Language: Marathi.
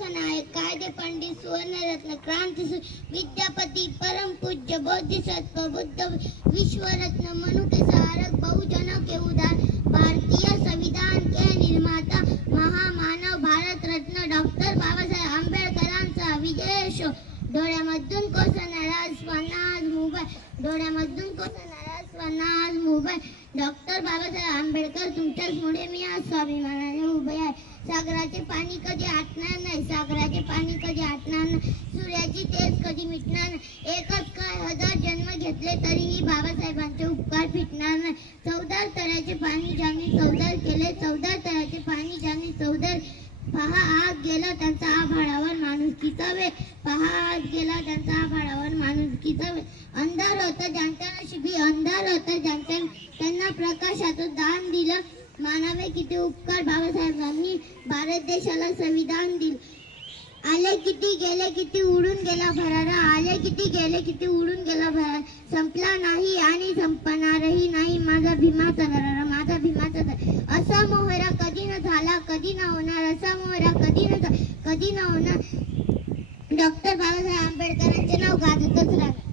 नायक, कायदे पंडित, सुवर्णरत्न, क्रांतीसूर, विद्यापती, परमपूज्य बोधिसत्व, बुद्ध, विश्वरत्न, मनुके सहारक, बहुजनों के उद्धार, भारतीय संविधान के निर्माता, महामानव, भारत रत्न डॉक्टर बाबासाहेब आंबेडकरांचा विजय शो. डोळ्यामधून कोसळणारा स्वनाज मोबाईल, डोळ्यामधून कोसळणारा स्वनाज मोबाईल. डॉक्टर बाबासाहेब आंबेडकर, तुमच्याचमुळे मी आज स्वाभिमानाने उभे आहे. सागराचे पाणी कधी आटणार नाही, सागराचे पाणी कधी आटणार नाही, सूर्याची तेज कधी मिटणार नाही. एकच काय हजार जन्म घेतले तरीही बाबासाहेबांचे उपकार फिटणार नाही. चौदार तळ्याचे पाणी ज्यांनी चौदार केले, चौदार तळ्याचे पाणी ज्यांनी चौदार. पहा आज गेला त्यांचा आभाळावर माणुसकीचा वेग, पहा आज गेला त्यांचा आभाळावर माणुसकीचा वेग. अंधार होतं ज्यांच्या नशिबी, अंधार होतं ज्यांच्या, त्यांना प्रकाशाचं दान दिलं. मानावे किती उपकार बाबासाहेबांनी भारत देशाला संविधान दिलं. आले किती गेले किती उडून गेला भरारा, आले किती गेले किती उडून गेला भरारा. संपला नाही आणि संपणारही नाही माझा भीमाचा दरारा, माझा भीमाचा दरारा. असा मोहरा कधी न झाला, कधी न होणार, असा मोहरा कधी न होणार. डॉक्टर बाबासाहेब आंबेडकरांचे नाव गाजतच राहणार.